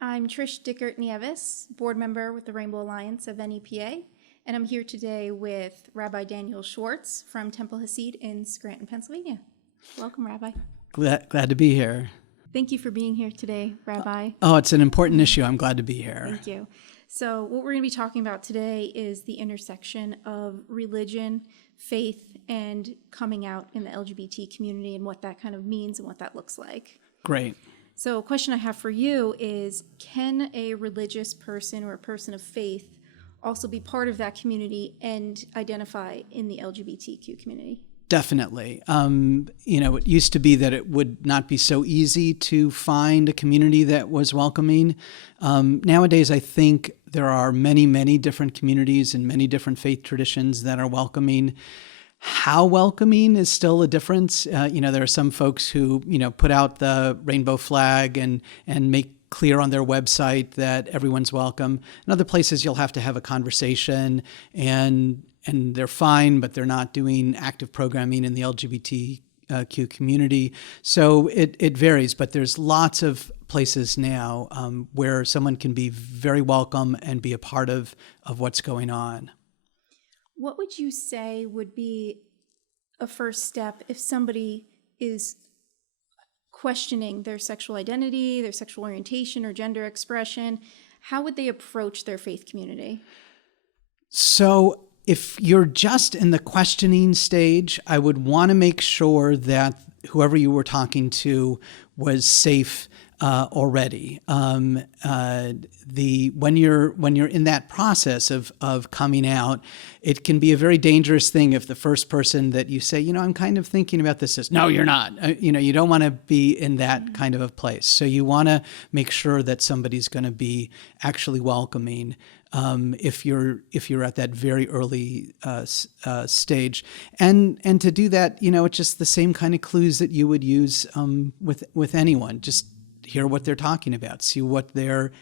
I'm Trish Dickert-Nieves, board member with the Rainbow Alliance of NEPA, and I'm here today with Rabbi Daniel Swartz from Temple Hasid in Scranton, Pennsylvania. Welcome, Rabbi. Glad to be here. Thank you for being here today, Rabbi. Oh, it's an important issue. I'm glad to be here. Thank you. So what we're going to be talking about today is the intersection of religion, faith, and coming out in the LGBT community and what that kind of means and what that looks like. Great. So a question I have for you is, can a religious person or a person of faith also be part of that community and identify in the LGBTQ community? Definitely. It used to be that it would not be so easy to find a community that was welcoming. Nowadays, I think there are many, many different communities and many different faith traditions that are welcoming. How welcoming is still a difference. There are some folks who, put out the rainbow flag and make clear on their website that everyone's welcome. In other places, you'll have to have a conversation and they're fine, but they're not doing active programming in the LGBTQ community. So it varies, but there's lots of places now where someone can be very welcome and be a part of what's going on. What would you say would be a first step if somebody is questioning their sexual identity, their sexual orientation, or gender expression? How would they approach their faith community? So if you're just in the questioning stage, I would want to make sure that whoever you were talking to was safe already. When you're in that process of coming out, it can be a very dangerous thing if the first person that you say, I'm kind of thinking about this says, no, you're not. You don't want to be in that kind of a place. So you want to make sure that somebody's going to be actually welcoming. If you're at that very early stage, and to do that, it's just the same kind of clues that you would use with anyone. Just hear what they're talking about, see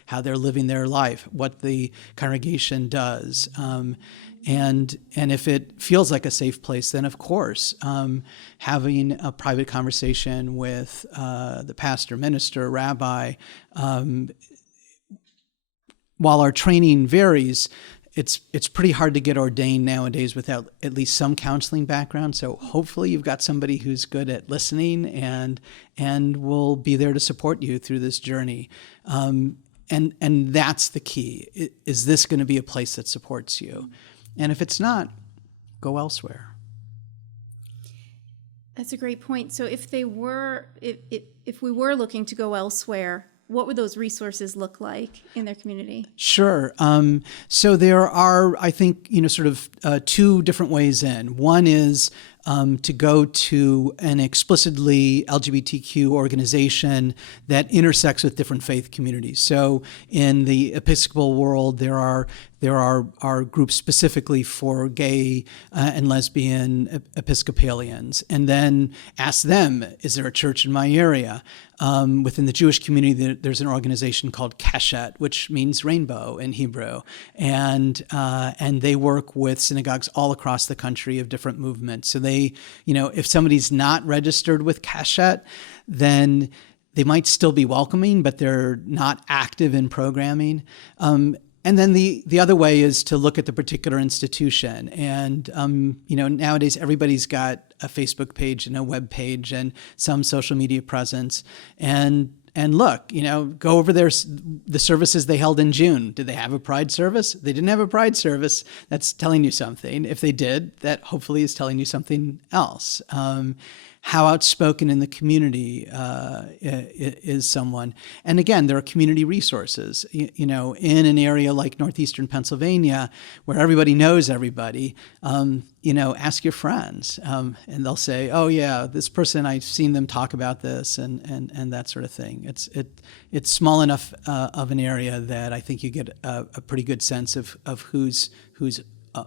how they're living their life, what the congregation does, and if it feels like a safe place, then of course having a private conversation with the pastor, minister, rabbi. While our training varies, it's pretty hard to get ordained nowadays without at least some counseling background. So hopefully you've got somebody who's good at listening and will be there to support you through this journey. And that's the key. Is this going to be a place that supports you? And if it's not, go elsewhere. That's a great point. So if we were looking to go elsewhere, what would those resources look like in their community? Sure. So there are, I think, sort of two different ways in. One is to go to an explicitly LGBTQ organization that intersects with different faith communities. So in the Episcopal world, there are groups specifically for gay and lesbian Episcopalians, and then ask them, is there a church in my area? Within the Jewish community, there's an organization called Keshet, which means rainbow in Hebrew, and they work with synagogues all across the country of different movements. So they, if somebody's not registered with Keshet, then they might still be welcoming, but they're not active in programming. And then the other way is to look at the particular institution. And, nowadays everybody's got a Facebook page and a web page and some social media presence. And look, go over the services they held in June. Did they have a Pride service? They didn't have a Pride service. That's telling you something. If they did, that hopefully is telling you something else. How outspoken in the community is someone. And again, there are community resources, in an area like northeastern Pennsylvania where everybody knows everybody. ask your friends, and they'll say, oh yeah, this person, I've seen them talk about this, and that sort of thing. It's small enough of an area that I think you get a pretty good sense of who's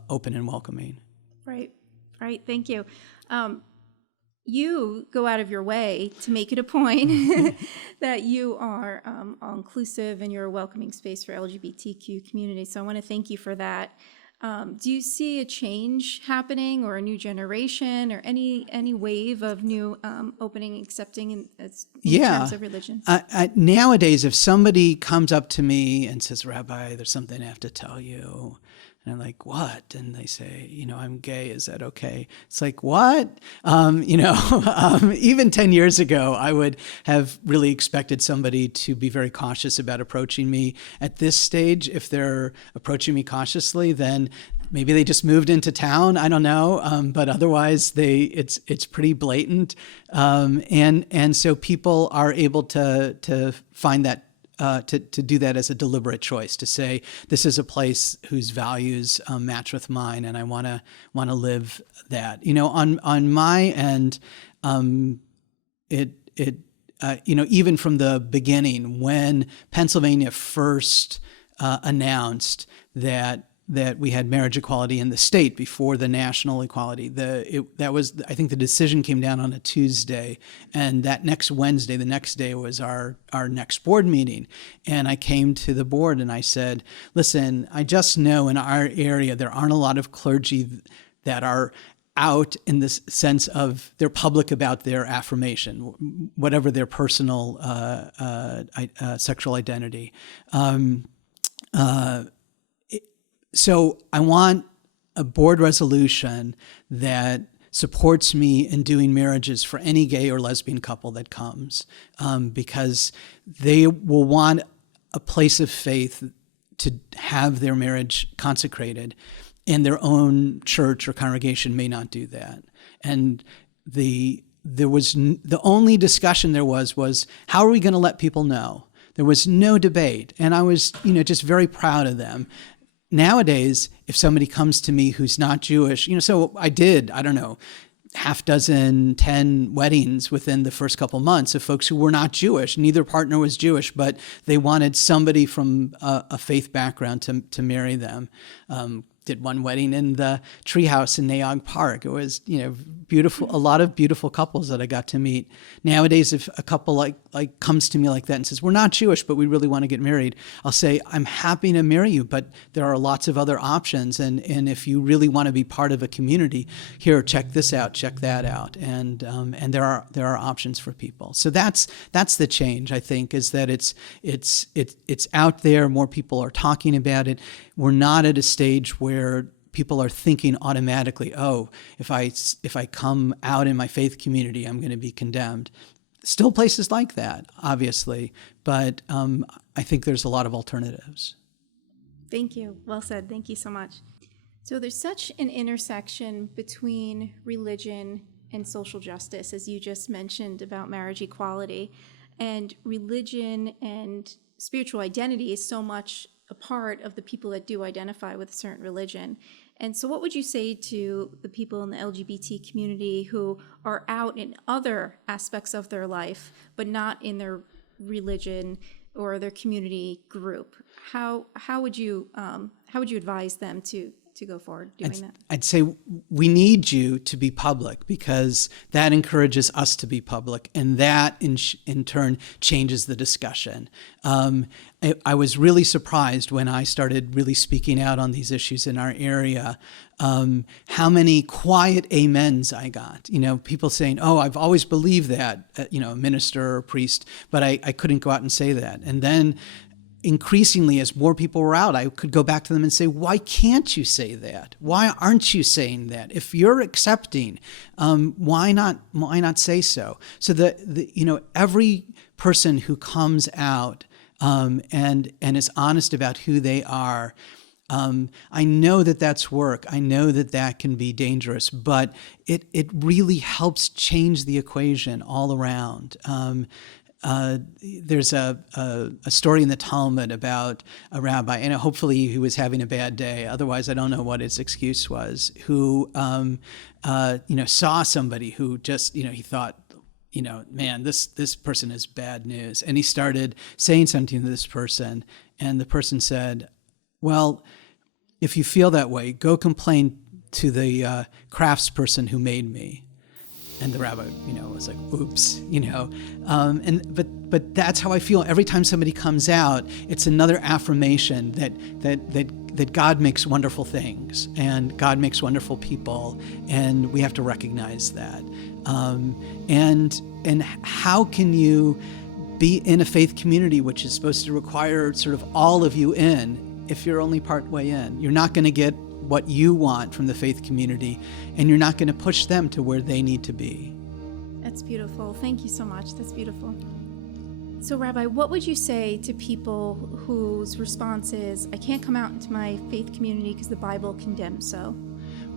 open and welcoming. Right. Thank you. You go out of your way to make it a point that you are all inclusive and you're a welcoming space for LGBTQ community. So I want to thank you for that. Do you see a change happening, or a new generation, or any wave of new opening, accepting in terms of religion? Nowadays, if somebody comes up to me and says, Rabbi, there's something I have to tell you. And I'm like, what? And they say, I'm gay. Is that okay? It's like, what? Even 10 years ago, I would have really expected somebody to be very cautious about approaching me. At this stage, if they're approaching me cautiously, then maybe they just moved into town. I don't know. But otherwise, it's pretty blatant. And so people are able to find that to do that as a deliberate choice, to say, this is a place whose values match with mine, and I want to live that. On my end, even from the beginning, when Pennsylvania first announced that we had marriage equality in the state before the national equality. I think the decision came down on a Tuesday, and that next Wednesday, the next day, was our next board meeting. And I came to the board and I said, listen, I just know in our area there aren't a lot of clergy that are out in the sense of they're public about their affirmation, whatever their personal sexual identity. So I want a board resolution that supports me in doing marriages for any gay or lesbian couple that comes, because they will want a place of faith to have their marriage consecrated, and their own church or congregation may not do that. And the only discussion there was how are we going to let people know? There was no debate, and I was just very proud of them. Nowadays, if somebody comes to me who's not Jewish, so I did, I don't know, 10 weddings within the first couple months of folks who were not Jewish. Neither partner was Jewish, but they wanted somebody from a faith background to marry them. Did one wedding in the treehouse in Naog Park. It was, beautiful, a lot of beautiful couples that I got to meet. Nowadays, if a couple like comes to me like that and says, we're not Jewish, but we really want to get married, I'll say, I'm happy to marry you, but there are lots of other options. And if you really want to be part of a community, here, check this out, check that out. And there are options for people. So that's the change, I think, is that it's out there. More people are talking about it. We're not at a stage where people are thinking automatically, oh, if I come out in my faith community, I'm going to be condemned. Still places like that, obviously, but I think there's a lot of alternatives. Thank you. Well said. Thank you so much. So there's such an intersection between religion and social justice, as you just mentioned about marriage equality. And religion and spiritual identity is so much a part of the people that do identify with a certain religion. And so what would you say to the people in the LGBT community who are out in other aspects of their life, but not in their religion or their community group? How would you advise them to go forward doing that? I'd say we need you to be public, because that encourages us to be public, and that in turn changes the discussion. I was really surprised when I started really speaking out on these issues in our area, how many quiet amens I got. People saying, oh, I've always believed that, a minister or a priest, but I couldn't go out and say that. And then increasingly, as more people were out, I could go back to them and say, why can't you say that? Why aren't you saying that? If you're accepting, why not say so? So every person who comes out and is honest about who they are, I know that that's work. I know that can be dangerous, but it really helps change the equation all around. there's a story in the Talmud about a rabbi, and hopefully he was having a bad day. Otherwise, I don't know what his excuse was. Who saw somebody who just he thought, man, this person is bad news, and he started saying something to this person, and the person said, "Well, if you feel that way, go complain to the craftsperson who made me." And the rabbi, was like, "Oops," but that's how I feel every time somebody comes out. It's another affirmation that God makes wonderful things and God makes wonderful people, and we have to recognize that. And how can you be in a faith community which is supposed to require sort of all of you in if you're only part way in? You're not going to get what you want from the faith community, and you're not going to push them to where they need to be. That's beautiful. Thank you so much. That's beautiful. So, Rabbi, what would you say to people whose response is, I can't come out into my faith community because the Bible condemns so?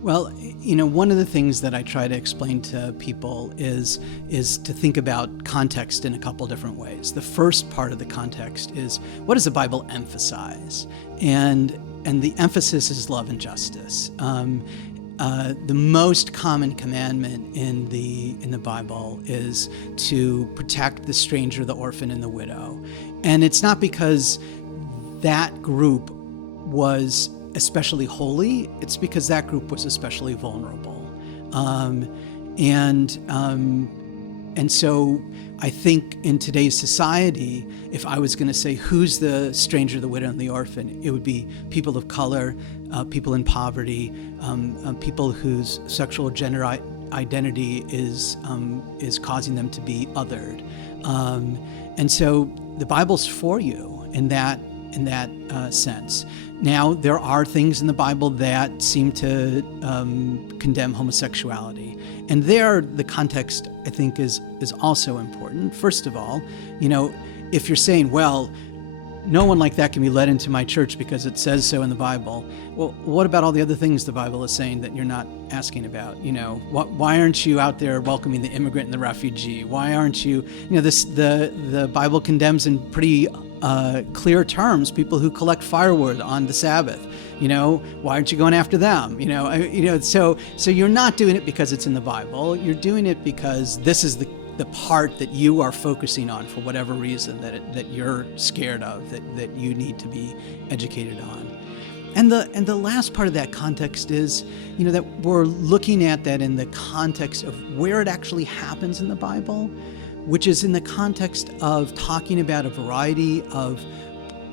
Well, one of the things that I try to explain to people is to think about context in a couple different ways. The first part of the context is, what does the Bible emphasize? And the emphasis is love and justice. The most common commandment in the Bible is to protect the stranger, the orphan, and the widow. And it's not because that group was especially holy, it's because that group was especially vulnerable. And so I think in today's society, if I was going to say who's the stranger, the widow, and the orphan, it would be people of color, people in poverty, people whose sexual gender identity is causing them to be othered. And so the Bible's for you in that sense. Now, there are things in the Bible that seem to condemn homosexuality. And there, the context, I think, is also important. First of all, if you're saying, well, no one like that can be led into my church because it says so in the Bible, well, what about all the other things the Bible is saying that you're not asking about? Why aren't you out there welcoming the immigrant and the refugee? Why aren't you, the Bible condemns in pretty clear terms people who collect firewood on the Sabbath. Why aren't you going after them? So you're not doing it because it's in the Bible. You're doing it because this is the part that you are focusing on for whatever reason that you're scared of, that you need to be educated on. And the last part of that context is, that we're looking at that in the context of where it actually happens in the Bible, which is in the context of talking about a variety of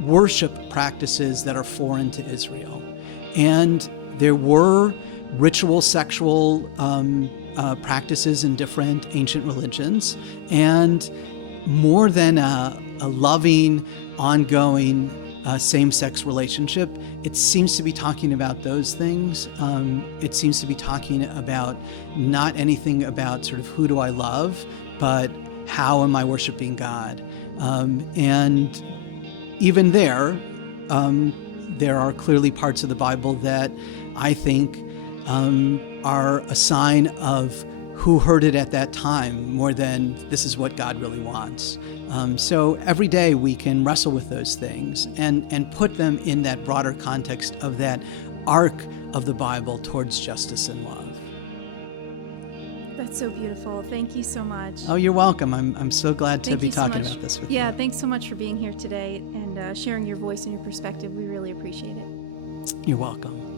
worship practices that are foreign to Israel. And there were ritual sexual practices in different ancient religions, and more than a loving, ongoing same-sex relationship, it seems to be talking about those things. It seems to be talking about not anything about sort of who do I love, but how am I worshiping God? And even there are clearly parts of the Bible that I think are a sign of who heard it at that time more than this is what God really wants. So every day we can wrestle with those things and put them in that broader context of that arc of the Bible towards justice and love. That's so beautiful. Thank you so much. Oh, you're welcome. I'm so glad to be talking so about this with you. Yeah, thanks so much for being here today and sharing your voice and your perspective. We really appreciate it. You're welcome.